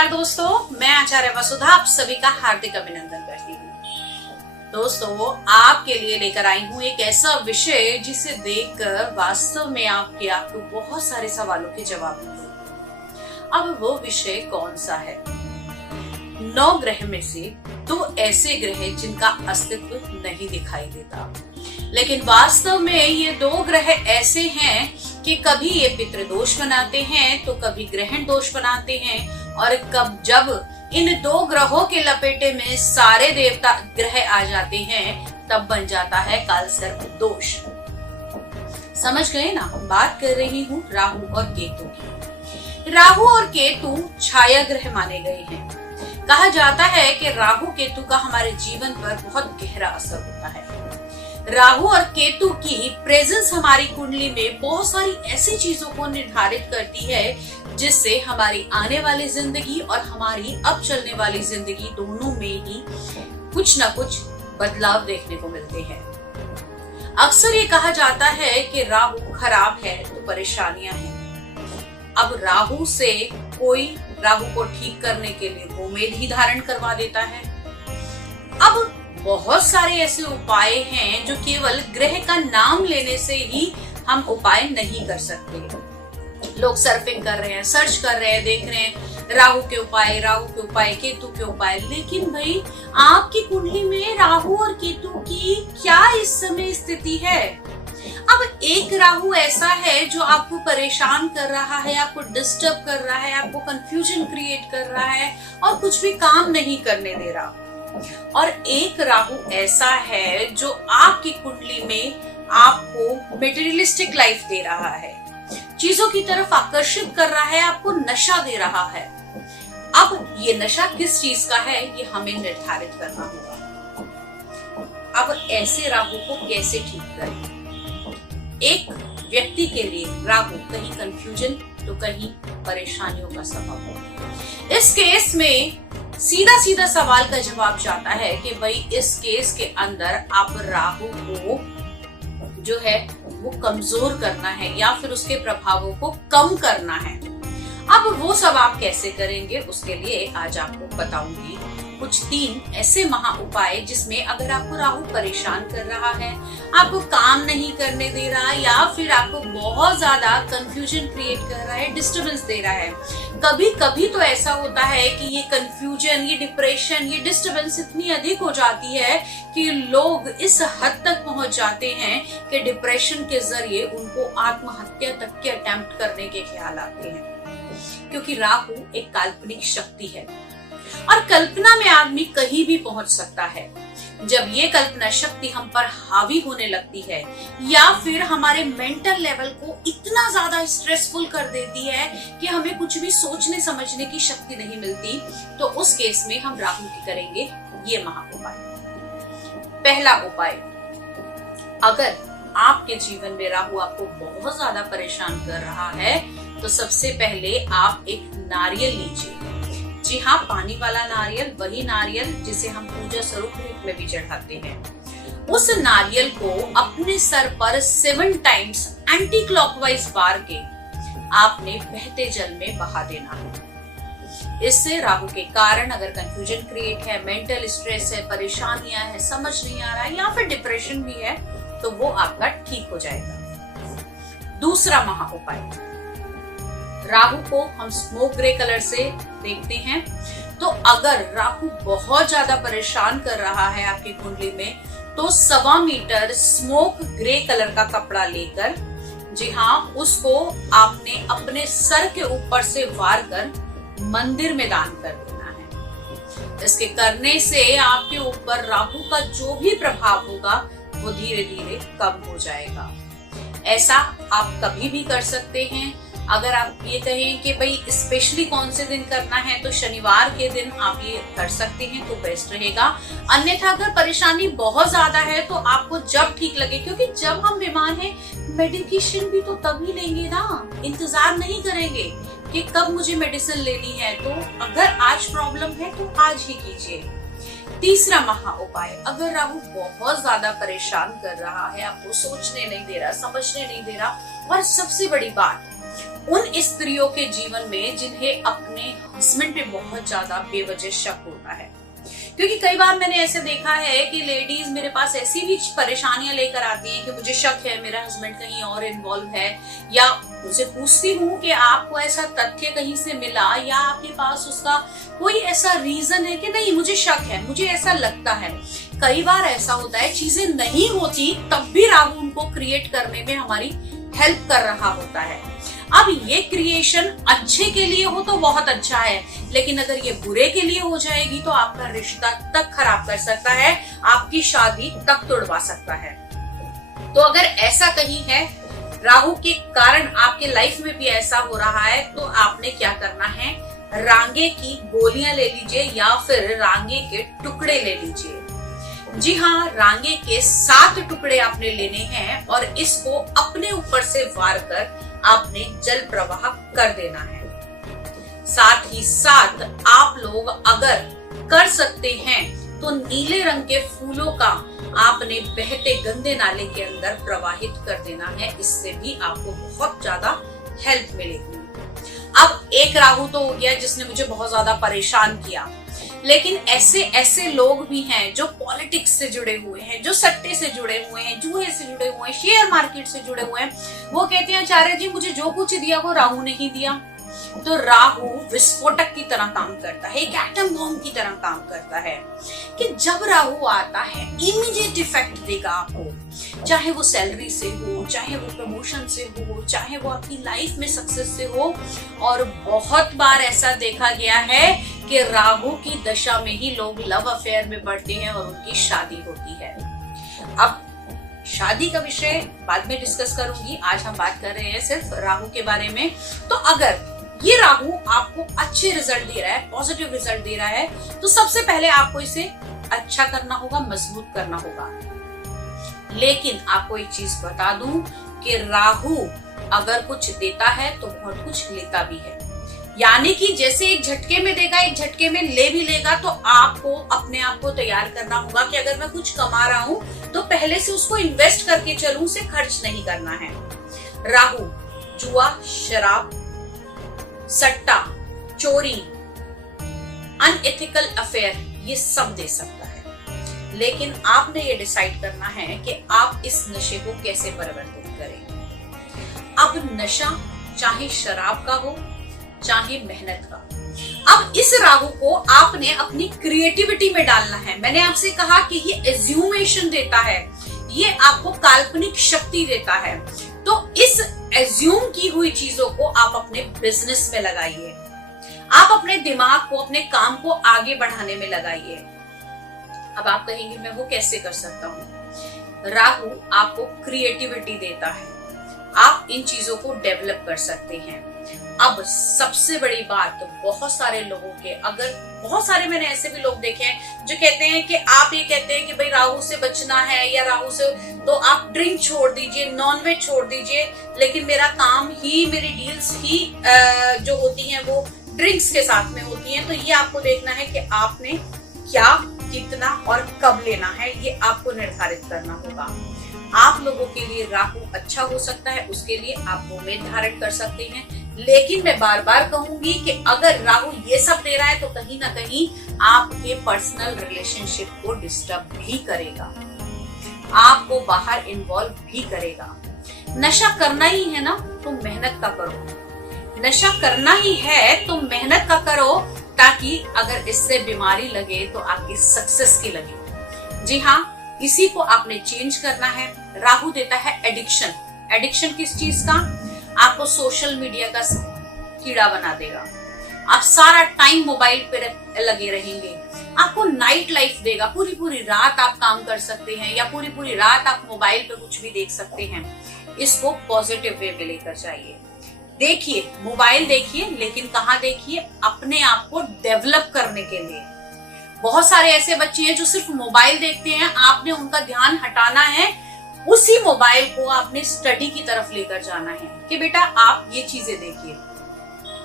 नमस्कार दोस्तों, मैं आचार्य वसुधा आप सभी का हार्दिक अभिनंदन करती हूँ। दोस्तों, आपके लिए लेकर आई हूँ एक ऐसा विषय जिसे देखकर वास्तव में आपको बहुत सारे सवालों के जवाब मिलेंगे। अब वो विषय कौन सा है? 9 ग्रह में से 2 ऐसे ग्रह जिनका अस्तित्व नहीं दिखाई देता, लेकिन वास्तव में ये 2 ग्रह ऐसे हैं कि कभी ये पितृदोष बनाते हैं तो कभी ग्रहण दोष बनाते हैं, और जब इन 2 ग्रहों के लपेटे में सारे देवता ग्रह आ जाते हैं तब बन जाता है कालसर्प दोष। समझ गए ना? बात कर रही हूँ राहु और केतु की। राहु और केतु छाया ग्रह माने गए हैं। कहा जाता है कि राहु केतु का हमारे जीवन पर बहुत गहरा असर होता है। राहु और केतु की प्रेजेंस हमारी कुंडली में बहुत सारी ऐसी चीजों को निर्धारित करती है जिससे हमारी आने वाली जिंदगी और हमारी अब चलने वाली जिंदगी दोनों में ही कुछ न कुछ बदलाव देखने को मिलते हैं। अक्सर ये कहा जाता है कि राहु खराब है तो परेशानियां हैं। अब राहु से कोई राहु को ठीक करने के लिए गोमेद ही धारण करवा देता है। अब बहुत सारे ऐसे उपाय हैं जो केवल ग्रह का नाम लेने से ही हम उपाय नहीं कर सकते। लोग सर्फिंग कर रहे हैं, सर्च कर रहे हैं, देख रहे हैं राहु के उपाय, केतु के उपाय, लेकिन भाई आपकी कुंडली में राहु और केतु की क्या इस समय स्थिति है? अब एक राहु ऐसा है जो आपको परेशान कर रहा है, आपको डिस्टर्ब कर रहा है, आपको कंफ्यूजन क्रिएट कर रहा है और कुछ भी काम नहीं करने दे रहा, और एक राहु ऐसा है जो आपकी कुंडली में आपको मटेरियलिस्टिक लाइफ दे रहा है, चीजों की तरफ आकर्षित कर रहा है, आपको नशा दे रहा है। अब ये नशा किस चीज का है ये हमें निर्धारित करना होगा। अब ऐसे राहु को कैसे ठीक करें? एक व्यक्ति के लिए राहु कहीं कंफ्यूजन तो कहीं परेशानियों का सबब हो। इस केस में सीधा सवाल का जवाब चाहता है कि भाई इस केस के अंदर आप राहु को जो है वो कमजोर करना है या फिर उसके प्रभावों को कम करना है। अब वो सब आप कैसे करेंगे उसके लिए आज आपको बताऊंगी कुछ 3 ऐसे महा उपाय जिसमें अगर आपको राहु परेशान कर रहा है, आपको काम नहीं करने दे रहा, या फिर आपको बहुत ज्यादा कंफ्यूजन क्रिएट कर रहा है, डिस्टर्बेंस दे रहा है। कभी कभी तो ऐसा होता है कि ये कंफ्यूजन, ये डिप्रेशन, ये डिस्टर्बेंस इतनी अधिक हो जाती है कि लोग इस हद तक पहुंच जाते हैं कि डिप्रेशन के जरिए उनको आत्महत्या तक के अटेम्प्ट करने के ख्याल आते हैं, क्योंकि राहु एक काल्पनिक शक्ति है और कल्पना में आदमी कहीं भी पहुंच सकता है। जब ये कल्पना शक्ति हम पर हावी होने लगती है या फिर हमारे मेंटल लेवल को इतना ज्यादा स्ट्रेसफुल कर देती है कि हमें कुछ भी सोचने समझने की शक्ति नहीं मिलती, तो उस केस में हम राहु की करेंगे ये महा उपाय। पहला उपाय, अगर आपके जीवन में राहु आपको बहुत ज्यादा परेशान कर रहा है तो सबसे पहले आप एक नारियल लीजिए। जी हाँ, पानी वाला नारियल, वही नारियल जिसे हम पूजा स्वरूप रूप में भी चढ़ाते हैं। उस नारियल को अपने सर पर 7 टाइम्स एंटी क्लॉकवाइज बार के आपने बहते जल में बहा देना है। इससे राहु के कारण अगर कंफ्यूजन क्रिएट है, मेंटल स्ट्रेस है, परेशानियां है, समझ नहीं आ रहा है या फिर डिप्रेशन भी है तो वो आपका ठीक हो जाएगा। दूसरा महा उपाय, राहु को हम स्मोक ग्रे कलर से देखते हैं, तो अगर राहु बहुत ज्यादा परेशान कर रहा है आपकी कुंडली में तो 1.25 मीटर स्मोक ग्रे कलर का कपड़ा लेकर, जी हाँ, उसको आपने अपने सर के ऊपर से वार कर मंदिर में दान कर देना है। इसके करने से आपके ऊपर राहु का जो भी प्रभाव होगा वो धीरे धीरे कम हो जाएगा। ऐसा आप कभी भी कर सकते हैं। अगर आप ये कहें कि भाई स्पेशली कौन से दिन करना है तो शनिवार के दिन आप ये कर सकते हैं तो बेस्ट रहेगा। अन्यथा अगर परेशानी बहुत ज्यादा है तो आपको जब ठीक लगे, क्योंकि जब हम बीमार हैं मेडिकेशन भी तो तभी लेंगे ना, इंतजार नहीं करेंगे कि कब मुझे मेडिसिन लेनी है। तो अगर आज प्रॉब्लम है तो आज ही कीजिए। तीसरा महा उपाय, अगर राहु बहुत ज्यादा परेशान कर रहा है, आपको सोचने नहीं दे रहा, समझने नहीं दे रहा, और सबसे बड़ी बात उन स्त्रियों के जीवन में जिन्हें अपने हस्बैंड पे बहुत ज्यादा बेवजह शक होता है। क्योंकि कई बार मैंने ऐसे देखा है कि लेडीज मेरे पास ऐसी भी परेशानियां लेकर आती हैं कि मुझे शक है मेरा हस्बैंड कहीं और इन्वॉल्व है, या उनसे पूछती हूँ कि आपको ऐसा तथ्य कहीं से मिला या आपके पास उसका कोई ऐसा रीजन है कि नहीं मुझे शक है, मुझे ऐसा लगता है। कई बार ऐसा होता है चीजें नहीं होती तब भी राहु उनको क्रिएट करने में हमारी हेल्प कर रहा होता है। अब ये क्रिएशन अच्छे के लिए हो तो बहुत अच्छा है, लेकिन अगर ये बुरे के लिए हो जाएगी तो आपका रिश्ता तक खराब कर सकता है, आपकी शादी तक तोड़वा सकता है। तो अगर ऐसा कहीं है, राहु के कारण आपके लाइफ में भी ऐसा हो रहा है, तो आपने क्या करना है, रांगे की गोलियां ले लीजिए या फिर रांगे के टुकड़े ले लीजिए। जी हाँ, रांगे के 7 टुकड़े आपने लेने हैं और इसको अपने ऊपर से वार कर आपने जल प्रवाह कर देना है। साथ ही साथ आप लोग अगर कर सकते हैं तो नीले रंग के फूलों का आपने बहते गंदे नाले के अंदर प्रवाहित कर देना है। इससे भी आपको बहुत ज्यादा हेल्प मिलेगी। अब एक राहु तो हो गया जिसने मुझे बहुत ज्यादा परेशान किया, लेकिन ऐसे लोग भी हैं जो पॉलिटिक्स से जुड़े हुए हैं, जो सट्टे से जुड़े हुए हैं, जुए से जुड़े हुए हैं, शेयर मार्केट से जुड़े हुए हैं। वो कहते हैं आचार्य जी मुझे जो कुछ दिया वो राहु ने ही दिया। तो राहु विस्फोटक की तरह काम करता है, एक एटम बॉम्ब की तरह काम करता है कि जब राहु आता है इमीडिएट इफेक्ट देगा आपको, चाहे वो सैलरी से हो, चाहे वो प्रमोशन से हो, चाहे वो आपकी लाइफ में सक्सेस से हो। और बहुत बार ऐसा देखा गया है कि राहु की दशा में ही लोग लव अफेयर में बढ़ते हैं और उनकी शादी होती है। अब शादी का विषय बाद में डिस्कस करूंगी, आज हम बात कर रहे हैं सिर्फ राहु के बारे में। तो अगर ये राहु आपको अच्छे रिजल्ट दे रहा है, पॉजिटिव रिजल्ट दे रहा है, तो सबसे पहले आपको इसे अच्छा करना होगा, मजबूत करना होगा। लेकिन आपको एक चीज बता दूं कि राहु अगर कुछ देता है तो बहुत कुछ लेता भी है। यानी कि जैसे एक झटके में देगा, एक झटके में ले भी लेगा। तो आपको अपने आप को तैयार करना होगा कि अगर मैं कुछ कमा रहा हूं तो पहले से उसको इन्वेस्ट करके चलूं, उसे खर्च नहीं करना है। राहु जुआ, शराब, सट्टा, चोरी, अनएथिकल अफेयर ये सब दे सकता है। लेकिन आपने ये डिसाइड करना है कि आप इस नशे को कैसे परिवर्तित करें। अब नशा चाहे शराब का हो, चाहे मेहनत का, अब इस राहु को आपने अपनी क्रिएटिविटी में डालना है। मैंने आपसे कहा कि ये एज्यूमेशन देता है, ये आपको काल्पनिक शक्ति देता है। तो इस एज्यूम की हुई चीजों को आप अपने बिजनेस में लगाइए, आप अपने दिमाग को, अपने काम को आगे बढ़ाने में लगाइए। अब आप कहेंगे मैं वो कैसे कर सकता हूँ। राहु आपको क्रिएटिविटी देता है, आप इन चीजों को डेवलप कर सकते हैं। अब सबसे बड़ी बात, बहुत सारे लोगों के, अगर बहुत सारे मैंने ऐसे भी लोग देखे हैं जो कहते हैं कि आप ये कहते हैं कि भाई राहु से बचना है या राहु से, तो आप ड्रिंक छोड़ दीजिए, नॉनवेज छोड़ दीजिए, लेकिन मेरा काम ही, मेरी डील्स ही जो होती हैं वो ड्रिंक्स के साथ में होती हैं। तो ये आपको देखना है कि आपने क्या, कितना और कब लेना है, ये आपको निर्धारित करना होगा। आप लोगों के लिए राहु अच्छा हो सकता है, उसके लिए आप उम्मीद धारण कर सकते हैं। लेकिन मैं बार बार कहूंगी कि अगर राहु ये सब दे रहा है तो कहीं ना कहीं आपके पर्सनल रिलेशनशिप को डिस्टर्ब भी करेगा, आपको बाहर इन्वॉल्व भी करेगा। नशा करना ही है ना तो मेहनत का करो, नशा करना ही है तो मेहनत का करो, ताकि अगर इससे बीमारी लगे तो आपकी सक्सेस की लगे। जी हाँ, इसी को आपने चेंज करना है। राहु देता है एडिक्शन। एडिक्शन किस चीज का? आपको सोशल मीडिया का कीड़ा बना देगा, आप सारा टाइम मोबाइल पे लगे रहेंगे, आपको नाइट लाइफ देगा, पूरी पूरी रात आप काम कर सकते हैं या पूरी पूरी रात आप मोबाइल पे कुछ भी देख सकते हैं। इसको पॉजिटिव वे में लेकर जाइए। देखिए, मोबाइल देखिए, लेकिन कहाँ देखिए? अपने आप को डेवलप करने के लिए। बहुत सारे ऐसे बच्चे हैं जो सिर्फ मोबाइल देखते हैं, आपने उनका ध्यान हटाना है, उसी मोबाइल को आपने स्टडी की तरफ लेकर जाना है कि बेटा आप ये चीजें देखिए।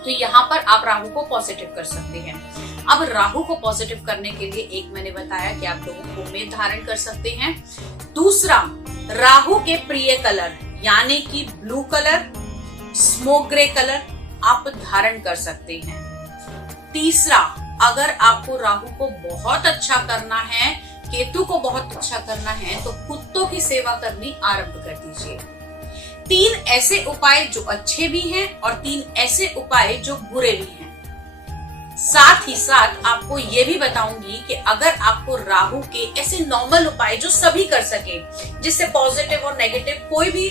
तो यहाँ पर आप राहु को पॉजिटिव कर सकते हैं। अब राहु को पॉजिटिव करने के लिए एक मैंने बताया कि आप लोगों को उम्मीद धारण कर सकते हैं। दूसरा, राहु के प्रिय कलर यानी कि blue colour, smoke grey colour आप धारण कर सकते हैं। तीसरा, अगर आपको राहु को बहुत अच्छा करना है, केतु को बहुत अच्छा करना है, तो कुत्तों की सेवा करनी आरंभ कर दीजिए। 3 ऐसे उपाय जो अच्छे भी हैं और 3 ऐसे उपाय जो बुरे भी हैं। साथ ही साथ आपको ये भी बताऊंगी कि अगर आपको राहु के ऐसे नॉर्मल उपाय जो सभी कर सके, जिससे पॉजिटिव और नेगेटिव कोई भी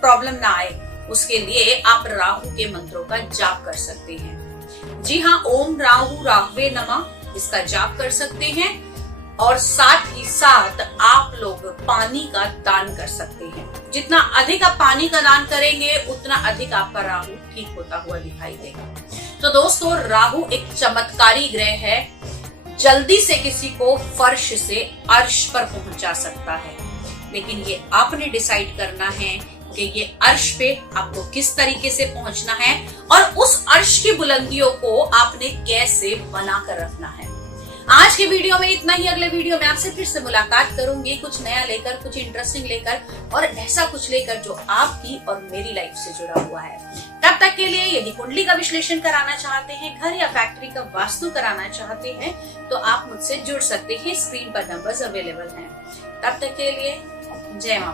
प्रॉब्लम ना आए, उसके लिए आप राहु के मंत्रों का जाप कर सकते हैं। जी हाँ, ओम राहु राहवे नमः इसका जाप कर सकते हैं। और साथ ही साथ आप लोग पानी का दान कर सकते हैं। जितना अधिक आप पानी का दान करेंगे उतना अधिक आपका राहु ठीक होता हुआ दिखाई देगा। तो दोस्तों, राहु एक चमत्कारी ग्रह है, जल्दी से किसी को फर्श से अर्श पर पहुंचा सकता है, लेकिन ये आपने डिसाइड करना है कि ये अर्श पे आपको किस तरीके से पहुंचना है और उस अर्श की बुलंदियों को आपने कैसे बनाकर रखना है। आज के वीडियो में इतना ही। अगले वीडियो में आपसे फिर से मुलाकात करूंगी, कुछ नया लेकर, कुछ इंटरेस्टिंग लेकर और ऐसा कुछ लेकर जो आपकी और मेरी लाइफ से जुड़ा हुआ है। तब तक के लिए यदि कुंडली का विश्लेषण कराना चाहते हैं, घर या फैक्ट्री का वास्तु कराना चाहते हैं, तो आप मुझसे जुड़ सकते हैं। स्क्रीन पर नंबर्स अवेलेबल हैं। तब तक के लिए जय मां।